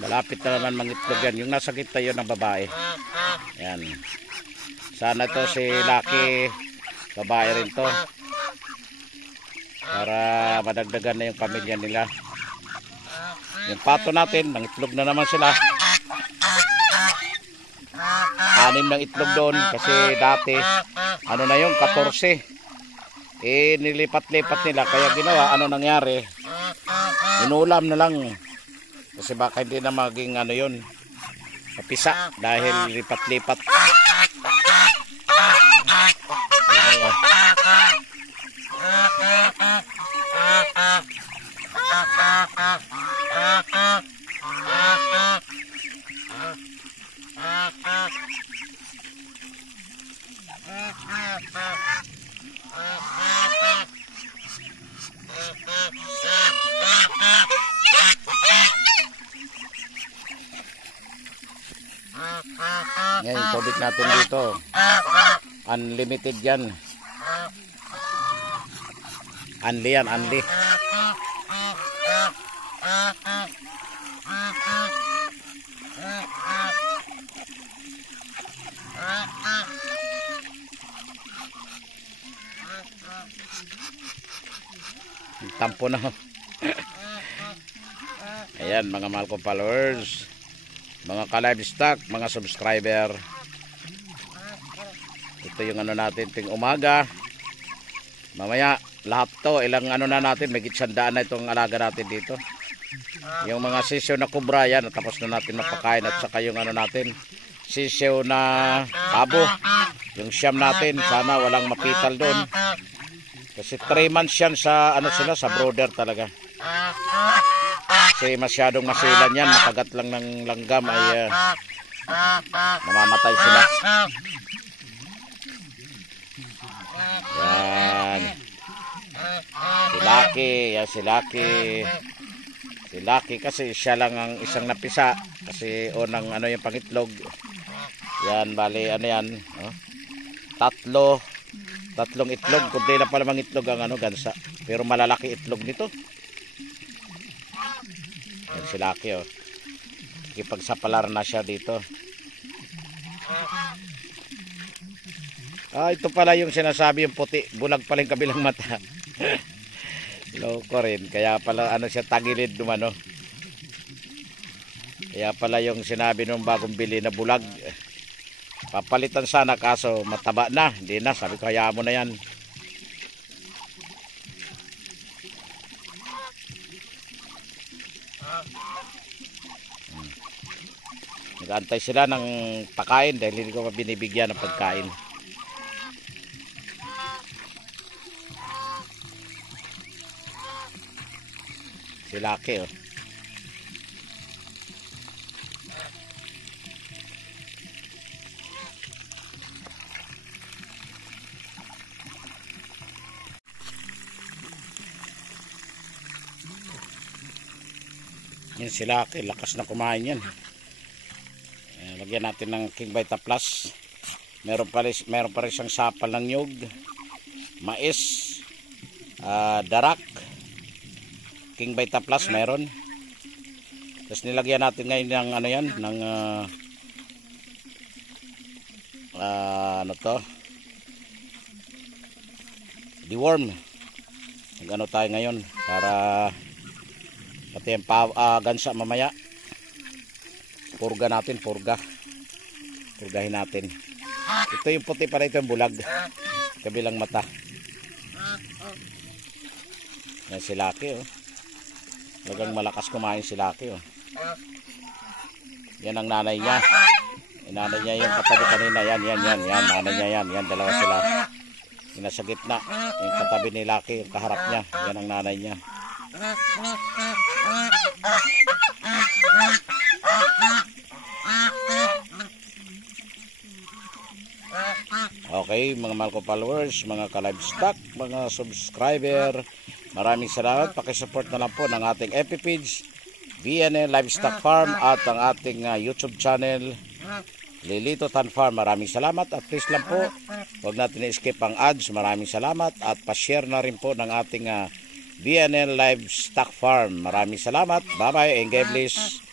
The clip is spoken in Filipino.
Malapit na naman mangitlog yan. Yung nasa gitna yun ng babae. Yan. Sana to si Lucky, babae rin to. Para madagdagan na yung pamilya nila. Yung pato natin, mangitlog na naman sila. 6 ng itlog doon kasi dati, ano na yung 14. Nilipat-lipat nila. Kaya ginawa, ano nangyari? Inulam na lang. Kasi baka hindi na maging ano yun, mapisa dahil lipat-lipat. Ngayon, yung tubig natin dito, unlimited yan. Unli yan, unli. Tampo na. Ayan mga mahal kong followers, mga ka-livestock, mga subscriber. Ito yung ano natin ting umaga. Mamaya lahat to, ilang ano na natin, may 100 na itong alaga natin dito. Yung mga sisyo na kubra yan, tapos na natin mapakain. At saka yung ano natin, sisyo na abo, yung siyam natin, sana walang mapital doon. Kasi 3 months yan sa ano sila, sa brooder talaga. Kasi masyadong masilan yan, makagat lang ng langgam ay mamamatay sila. Yan. Si Lucky, yan si Lucky. Si Lucky kasi siya lang ang isang napisa. Kasi unang ano yung pangitlog. Yan, bali ano yan. Oh? Tatlong itlog. Kundi na pala mang itlog ang ano, gansa. Pero malalaki itlog nito. Yan si Lucky, oh. Ikipagsapalar na siya dito. Ito pala yung sinasabi yung puti. Bulag pala yung kabilang mata. Loko rin. Kaya pala ano siya, tagilid dumano. Kaya pala yung sinabi nung bagong bili na bulag. Papalitan sana kaso mataba na. Hindi na. Sabi ko hayaan mo na yan. Nag-aantay sila ng pagkain dahil hindi ko pa binibigyan ng pagkain. Si Lucky, oh. Yan si Lucky, lakas na kumain yan. Lagyan natin ng King Vita Plus. Meron pa rin siyang sapal ng nyug, mais, darak. King Vita Plus meron. Tapos nilagyan natin ngayon ng ano yan, ng ano to, deworm. Nag-ano tayo ngayon para pati yung gansa mamaya. Purga natin, purgahin natin. Ito yung puti para, ito yung bulag, kabilang mata. Yan si Lucky, oh. Talagang malakas kumain si Lucky, oh. Yan ang nanay niya. Yung nanay niya yung katabi kanina. Yan, nanay niya yan. Yan, dalawa sila. Yung nasa gitna, yung katabi ni Lucky, yung kaharap niya. Yan ang nanay niya. Okay, mga mahal ko followers, mga ka-livestock, mga subscriber, maraming salamat. Pakisupport na lang po ng ating FB page, VNL Livestock Farm, at ang ating YouTube channel, Lilito Tan Farm. Maraming salamat at please lang po, huwag natin i-skip ang ads. Maraming salamat at pa-share na rin po ng ating BNL Livestock Farm. Maraming salamat. Bye-bye and God bless